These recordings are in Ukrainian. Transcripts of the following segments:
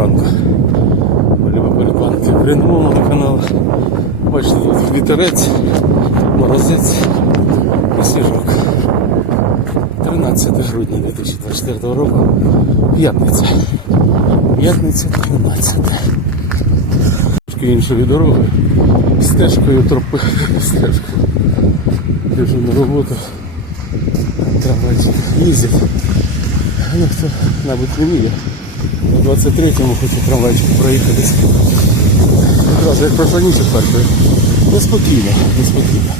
ранку. Любимо полюбанки україномовного каналу. Бачите, тут вітерець, морозець і сніжок. 13 грудня 2024 року. П'ятниця. П'ятниця 13. Трошки іншою дорогою. Стежкою тропи. Стежкою. Біжу на роботу. Трамвайці їздять. Ну, хто, мабуть, не вміє. На 23-му хочу трамвайчик проїхатись. Якраз як пройшла ніч першою. Неспокійно, неспокійно.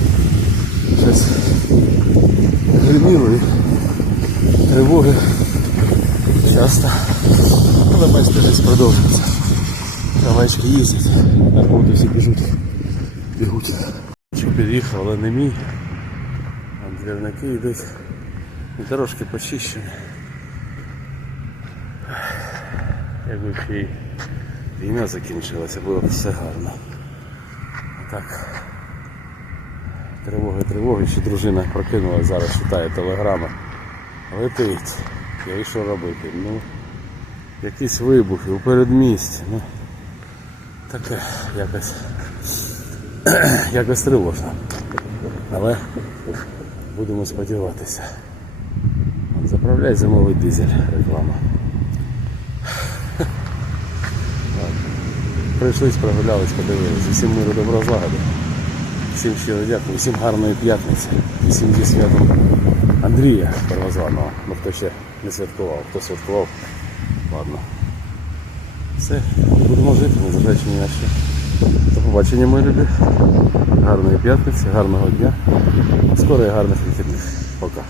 Щось гримірує. Тривоги. Часто. Але бачите, десь продовжується. Трамвайчики їздять, на роботу всі біжуть. Бігуть. Під'їхав, але не мій. Там двірники йдуть. І дорожки почищені. Якби війна закінчилася, було б все гарно. А так. Тривоги, тривоги, ще дружина прокинула, зараз читає телеграми. Летить. Я і що робити? Ну, якісь вибухи у передмісті. Ну, таке якось якось тривожно. Але будемо сподіватися. Заправляй зимовий дизель реклама. Прийшлись, прогулялись, подивились. Усім миру добро злагоди. Всім щиро дякую, всім гарної п'ятниці. Всім зі святом Андрія Первозваного. Ну хто ще не святкував, хто святкував, ладно. Все, будемо жити, незважаючи ні на що. До побачення, мої любі. Гарної п'ятниці, гарного дня. Скоро і гарних вихідних. Пока.